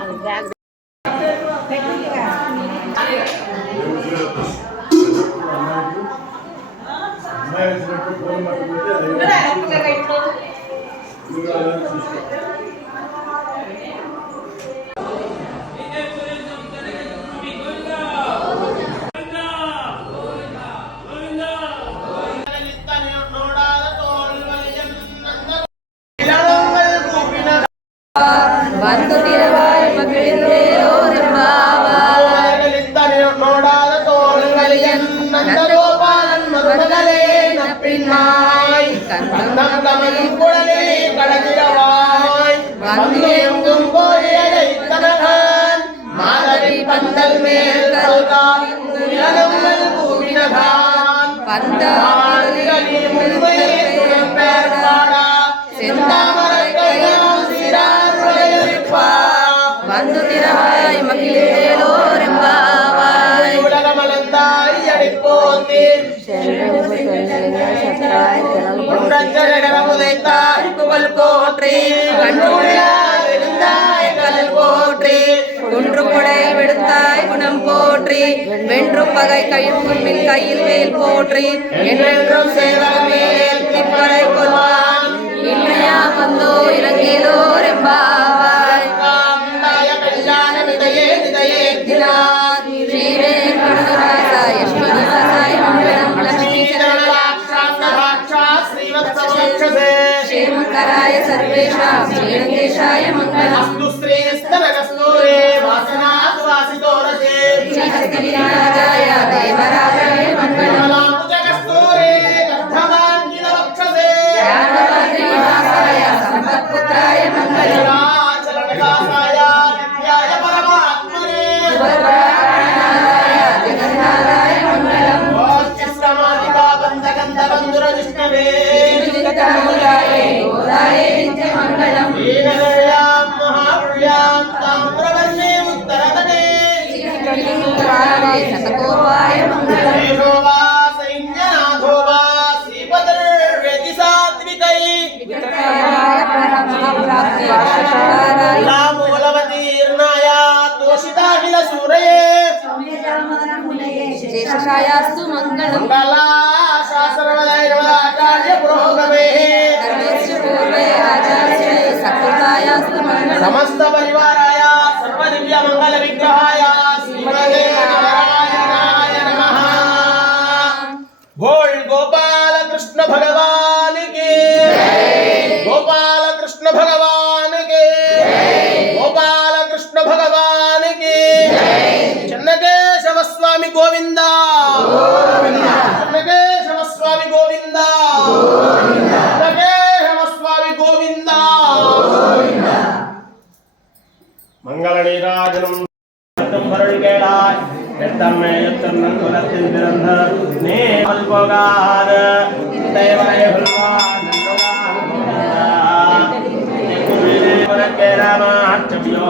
అది బ్యాగ్ கந்தம் தமையும் குடலிலே கலந்திடவாய் வந்து எங்கும் போயலை தனகான் மாதவி பந்தல் மேல் கல்கான் உலகங்கள் செந்தாமரை கையும் சிறார் வந்து திரவாய் மகிழே. பகை கழிப்புண்மின் கையில் வேல் போற்றி என்றென்றும் சேவரமே திப்பரை கொள்வான். இல்லையா வந்தோ இறங்கியதோ ரெம்பாவாய். நிதையே நிதையே தினார் ஸ்ரீரே கடகராசாய ஸ்ரீனிவாசாய శ్రీనగర్యాం మహాపుర్యాం తామ్రవర్ణే ఉత్తరతటే శ్రీకళింగాయ శతకోపాయ మంగళం దేశో వా సైన్యనాథో వా శ్రీపదర్వేది సాత్వికై విగ్రహాయ పరమహాప్రాప్తి వార్షికారాయ లామూలవతీర్ణాయ సమస్త పరివారాయ సర్వ దివ్య మంగళ విగ్రహాయ శ్రీమదే నారాయణాయ నమః. బోల్ గోపాల కృష్ణ భగవాన్కి గోపాల కృష్ణ భగవాన్కి గోపాల కృష్ణ భగవాన్కి చెన్నకేశవ స్వామి గోవిందా தாய் எத்தன்மை எத்தன்ன குலத்தில் பிறந்த நீ புகார தேவனை புரிவான் கேரமாற்றவியோ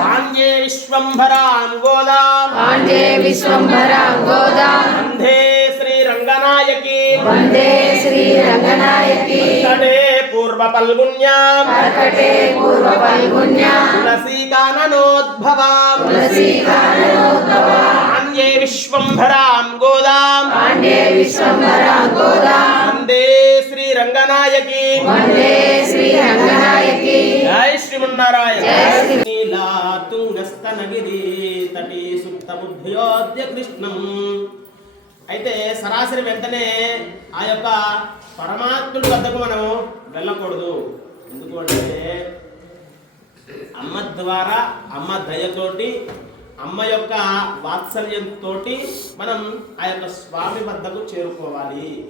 పాండ్యే విశ్వంభరాం గోదాం పాండే విశ్వంభరాంగోదాం వందే శ్రీరంగనాయకి వందే శ్రీ రంగనాయకి తడే పూర్వ పల్గుణ్యాం కర్కటే పూర్వ పల్గుణ్యా తులసీకాననోద్భవాం తులసీకానోద్భవా పాండ్యే విశ్వంభరాం గోదాం పాండే విశ్వంభరాంగోదాం వందే శ్రీరంగనాయకి వందే శ్రీ రంగనాయకి. జై శ్రీమన్నారాయణ. శ్రీ- తుంగస్తనగిరి తటి సుప్తముభ్యోద్య కృష్ణం. అయితే సరాసరి వెంటనే ఆ యొక్క పరమాత్ముడి వద్దకు మనం వెళ్ళకూడదు. ఎందుకు అంటే అమ్మ ద్వారా అమ్మ దయతోటి అమ్మ యొక్క వాత్సల్యంతో మనం ఆ యొక్క స్వామి వద్దకు చేరుకోవాలి.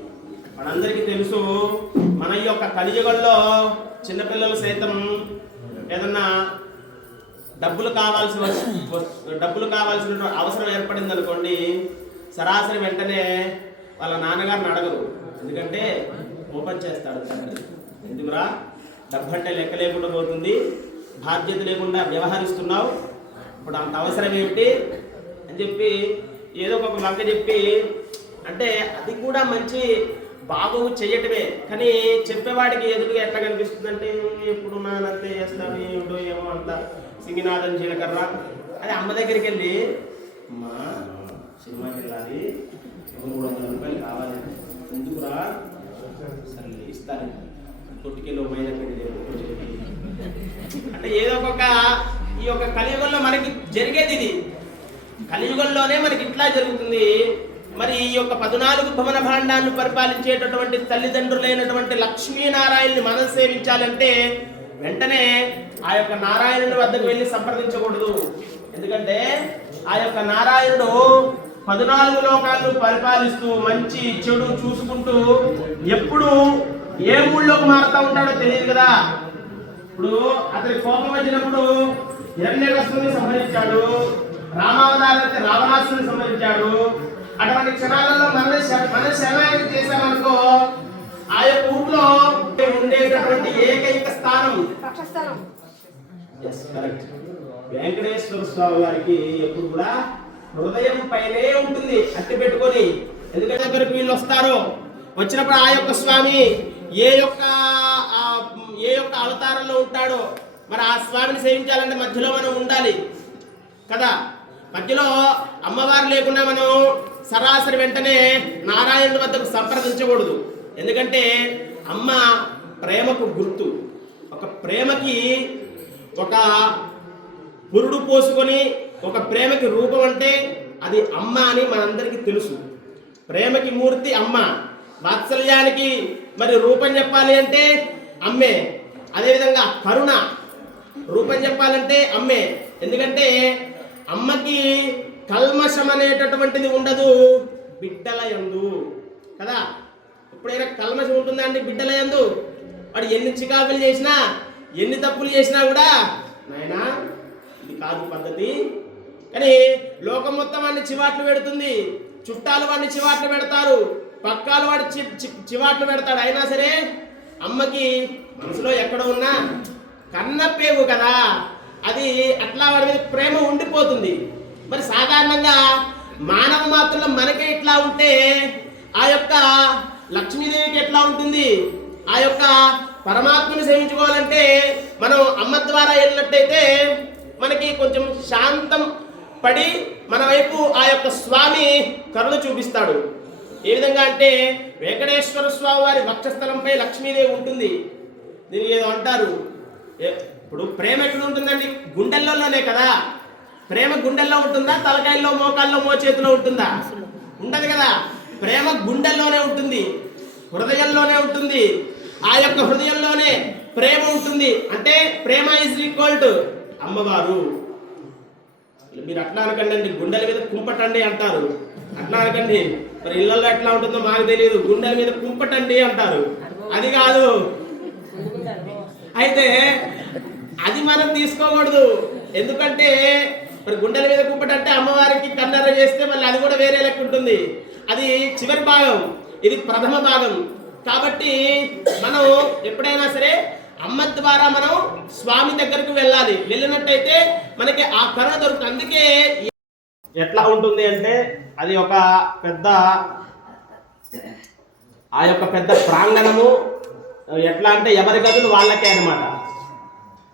మనందరికీ తెలుసు మన యొక్క కలియుగంలో చిన్నపిల్లలు సైతం ఏదన్నా డబ్బులు కావాల్సిన డబ్బులు కావాల్సిన అవసరం ఏర్పడింది అనుకోండి సరాసరి వెంటనే వాళ్ళ నాన్నగారిని అడగరు. ఎందుకంటే ఓపెన్ చేస్తాడు తండ్రి ఎందుకురా? డబ్బు అంటే లెక్క లేకుండా పోతుంది బాధ్యత లేకుండా వ్యవహరిస్తున్నావు ఇప్పుడు అంత అవసరం ఏమిటి? అని చెప్పి ఏదో ఒక వంక చెప్పి అంటే అది కూడా మంచి బాగు చెయ్యటమే. కానీ చెప్పేవాడికి ఎదురుగా ఎట్లా కనిపిస్తుంది అంటే ఎప్పుడు నానంతే చేస్తాను ఏమిటో ఏమో అంత సింగినాథం జీలకర్ర అది అమ్మ దగ్గరికి వెళ్ళి అమ్మా సినిమాకి వెళ్ళాలి మూడు వందల రూపాయలు కావాలి. ఎందుకురా? సరే ఇస్తాను. తొట్టికెళ్ళి మైన అంటే ఏదో ఒక ఈ యొక్క కలియుగంలో మనకి జరిగేది ఇది. కలియుగంలోనే మనకి ఇట్లా జరుగుతుంది. మరి ఈ యొక్క పద్నాలుగు భవన భాండాన్ని పరిపాలించేటటువంటి తల్లిదండ్రులైనటువంటి లక్ష్మీనారాయణని మనం సేవించాలంటే వెంటనే ఆ యొక్క నారాయణుడి వద్దకు వెళ్ళి సంప్రదించకూడదు. ఎందుకంటే ఆ యొక్క నారాయణుడు పద్నాలుగు లోకాలను పరిపాలిస్తూ మంచి చెడు చూసుకుంటూ ఎప్పుడు ఏ ఊళ్ళోకి మారుతా ఉంటాడో తెలియదు కదా. ఇప్పుడు అతని కోపం వచ్చినప్పుడు హిరణ్యకస్తుని సంహరించాడు రామావతారానికి రావణాసుని సంహరించాడు అటువంటి క్షణాలలో మన మన శరణాగతి చేశామనుకో ఆ యొక్క ఊర్లో ఉండేటటువంటి ఏకైక స్థానం. వెంకటేశ్వర స్వామి వారికి ఎప్పుడు కూడా హృదయం పైనే ఉంటుంది అట్టి పెట్టుకొని. ఎందుకంటే దగ్గరకు వీళ్ళు వస్తారో? వచ్చినప్పుడు ఆ యొక్క స్వామి ఏ యొక్క ఏ యొక్క అవతారంలో ఉంటాడో మరి ఆ స్వామిని సేవించాలంటే మధ్యలో మనం ఉండాలి. కదా? మధ్యలో అమ్మవారు లేకుండా మనం సరాసరి వెంటనే నారాయణుడి వద్దకు సంప్రదించకూడదు. ఎందుకంటే అమ్మ ప్రేమకు గుర్తు. ఒక ప్రేమకి ఒక పురుడు పోసుకొని ఒక ప్రేమకి రూపం అంటే అది అమ్మ అని మనందరికీ తెలుసు. ప్రేమకి మూర్తి అమ్మ. వాత్సల్యానికి మరి రూపం చెప్పాలి అంటే అమ్మే. అదేవిధంగా కరుణ. రూపం చెప్పాలంటే అమ్మే. ఎందుకంటే అమ్మకి కల్మషం అనేటటువంటిది ఉండదు బిడ్డలయందు కదా? ఎప్పుడైనా కల్మషం ఉంటుందా అండి బిడ్డలయందు వాడు ఎన్ని చికాకులు చేసినా ఎన్ని తప్పులు చేసినా కూడా నాయనా ఇది కాదు పద్ధతి. కానీ లోకం మొత్తం వాడిని చివాట్లు పెడుతుంది. చుట్టాలు వాడిని చివాట్లు పెడతారు. పక్కాలు వాడి చి చి- చివాట్లు పెడతాడు. అయినా సరే అమ్మకి మనసులో ఎక్కడ ఉన్నా కన్నపేగు కదా. అది అట్లా వాడి మీద ప్రేమ ఉండిపోతుంది. మరి సాధారణంగా మానవ మాత్రలో మనకే ఇట్లా ఉంటే ఆ యొక్క లక్ష్మీదేవికి ఎట్లా ఉంటుంది? ఆ యొక్క పరమాత్మని సేవించుకోవాలంటే మనం అమ్మ ద్వారా వెళ్ళినట్టయితే మనకి కొంచెం శాంతం పడి మన వైపు ఆ యొక్క స్వామి కరుణ చూపిస్తాడు. ఏ విధంగా అంటే వెంకటేశ్వర స్వామి వారి వక్షస్థలంపై లక్ష్మీదేవి ఉంటుంది. దీనికి ఏదో అంటారు. ఇప్పుడు ప్రేమ ఎక్కడ ఉంటుందండి? గుండెల్లోనే కదా. ప్రేమ గుండెల్లో ఉంటుందా? తలకాయల్లో మోకాల్లో మోచేతిలో ఉంటుందా? ఉండదు కదా. ప్రేమ గుండెల్లోనే ఉంటుంది. హృదయంలోనే ఉంటుంది. ఆ యొక్క హృదయంలోనే ప్రేమ ఉంటుంది. అంటే ప్రేమ ఇస్ ఈక్వల్ టు అమ్మవారు. మీరు అట్లా అనకండి అండి. గుండెల మీద కుంపటండి అంటారు. అట్లా అనకండి. మరి ఇళ్ళల్లో ఎట్లా ఉంటుందో మాకు తెలియదు. గుండెల మీద కుంపటండి అంటారు. అది కాదు. అయితే అది మనం తీసుకోకూడదు. ఎందుకంటే ఇప్పుడు గుండెల మీద కుంపటంటే అమ్మవారికి కన్నర చేస్తే మళ్ళీ అది కూడా వేరే లెక్క ఉంటుంది. అది చివరి భాగం. ఇది ప్రథమ భాగం. కాబట్టి మనం ఎప్పుడైనా సరే అమ్మ ద్వారా మనం స్వామి దగ్గరకు వెళ్ళాలి. వెళ్ళినట్టయితే మనకి ఆ కరుణ దొరుకుతుంది. అందుకే ఎట్లా ఉంటుంది అంటే అది ఒక పెద్ద ఆ యొక్క పెద్ద ప్రాంగణము ఎట్లా అంటే ఎవరి గదులు వాళ్ళకే అనమాట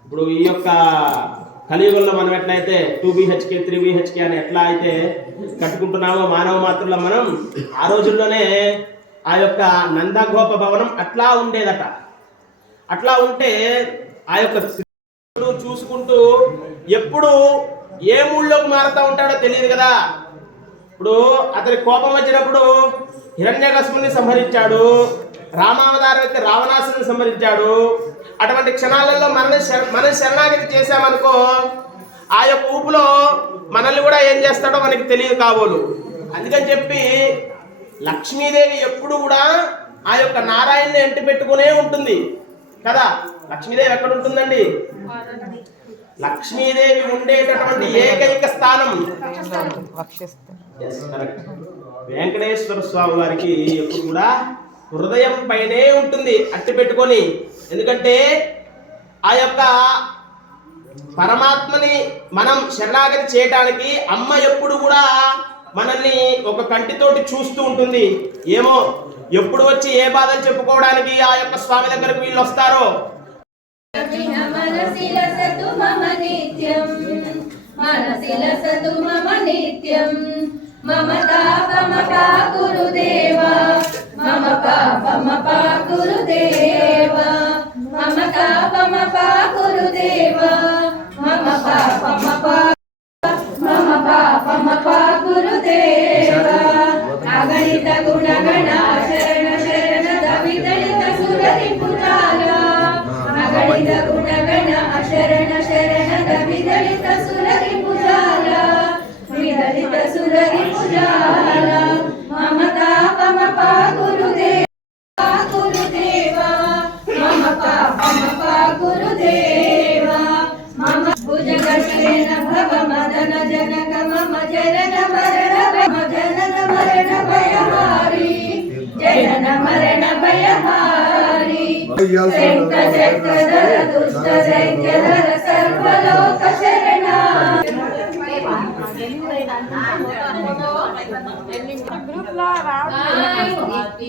ఇప్పుడు ఈ యొక్క కలియుగంలో మనం ఎట్లయితే టూ బిహెచ్కే త్రీ బిహెచ్కే అని ఎట్లా అయితే కట్టుకుంటున్నామో మానవ మాత్రంలో మనం ఆ రోజుల్లోనే ఆ యొక్క నందగోప భవనం అట్లా ఉండేదట. అట్లా ఉంటే ఆ యొక్క చూసుకుంటూ ఎప్పుడు ఏ మూళ్ళోకి మారుతా ఉంటాడో తెలియదు కదా. ఇప్పుడు అతని కోపం వచ్చినప్పుడు హిరణ్యకశిపుని సంహరించాడు రామావతారం అయితే రావణాసుని సంహరించాడు. అటువంటి క్షణాలలో మన మన శరణాగతి చేశామనుకో ఆ యొక్క ఊపులో మనల్ని కూడా ఏం చేస్తాడో మనకి తెలియదు కాబోలు. అందుకని చెప్పి లక్ష్మీదేవి ఎప్పుడు కూడా ఆ యొక్క నారాయణని ఎంటి పెట్టుకునే ఉంటుంది. కదా? లక్ష్మీదేవి ఎక్కడ ఉంటుందండి? లక్ష్మీదేవి ఉండేటటువంటి ఏకైక స్థానం. వెంకటేశ్వర స్వామి వారికి ఎప్పుడు కూడా హృదయం పైనే ఉంటుంది అట్టి పెట్టుకొని. ఎందుకంటే ఆ యొక్క పరమాత్మని మనం శరణాగతి చేయటానికి అమ్మ ఎప్పుడు కూడా మనల్ని ఒక కంటితోటి చూస్తూ ఉంటుంది. ఏమో ఎప్పుడు వచ్చి ఏ బాధలు చెప్పుకోవడానికి ఆ యొక్క స్వామి దగ్గరకు వీళ్ళు వస్తారో? నిత్యం. మనసి లసతు మమ నిత్యం మమ పాపమ పాకురు దేవా మమ పాపమ పాకురు దేవా మమ పాపమ అగణిత గుణగణ శరణ శరణ దవిదళిత సురతి అగణిత గుణగణ శరణ శరణ దవిదళిత విదళిత సురతి పురాల పాకురు పాకురు దేవా మమ పాపమ పాకురు దేవా మమ భుజగశేన భవ మదన జనక మమ జనన మరణ మమ జనన మరణ భయహారి. జనన మరణ భయహారి. శంక చక్రధర దుష్ట దైత్యధర సర్వలోక గ్రూప్లో పాహి భారతీ